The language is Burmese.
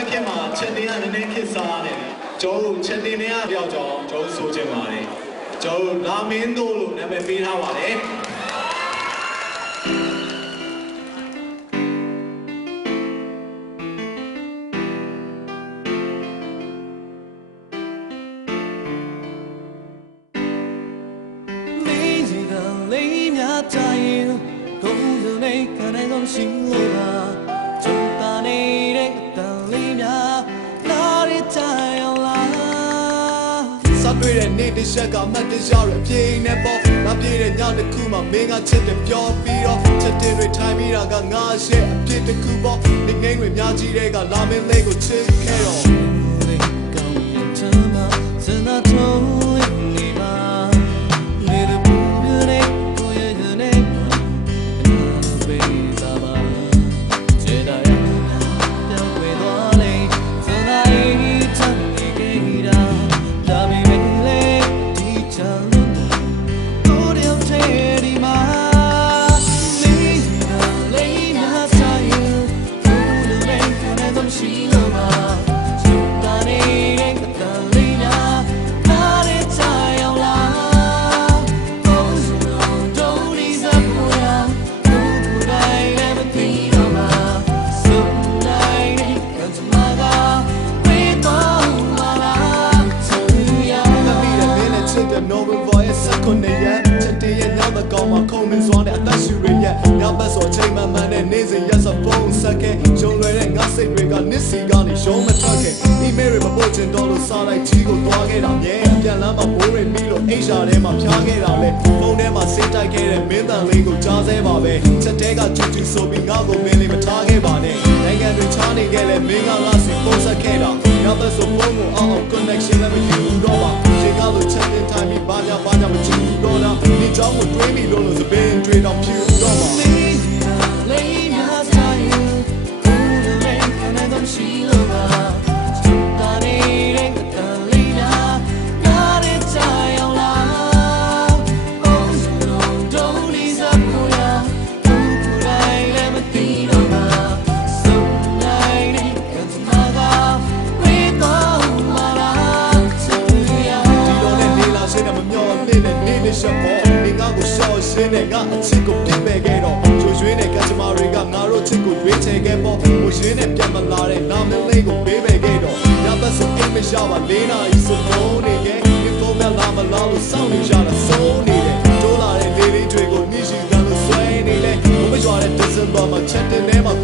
လက်ခေတ်မှာချက်တင်ကနည်းနည်းခေတ်စားနေတယ်ကျွန်တော်ချက်တင်တွေကတယောက်ကြောင့်ကျွန်တော်ဆိုချင်ပါတယ်ကျွန်တော်လာမင်းတို့လို့နာမည်ပေးထားပါတယ်心路啊，就把你的等里面，哪里在摇啦？杀对人，你的身高满的小人，偏那包，那别人养的苦嘛，没俺吃的表皮咯，吃的瑞菜米那个牙线，偏的苦包，你眼瑞面子那个拉面那个吃开咯。Chatting never